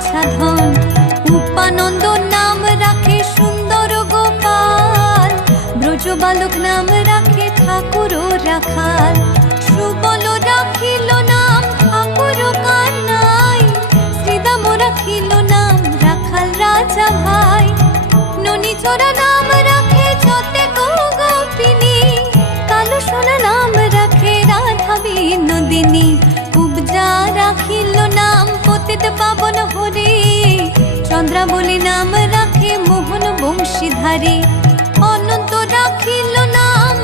বাছা ধন। উপানন্দ নাম রাখে সুন্দর গোপাল, ব্রজ বালক নাম রাখে ঠাকুর রাখাল। সুবল রাখিল নাম ঠাকুর কানাই, শ্রীদাম রাখিল নাম রাখাল রাজা ভাই। ননী চোরা নাম রাখে যতে গোপিনী, কালো সোনা নাম রাখে রাধা বিনোদিনী। কুবজা রাখিল নাম পতিত পাবন হরি, চন্দ্রাবলী নাম রাখে মোহন বংশীধারী। অনন্ত রাখিল নাম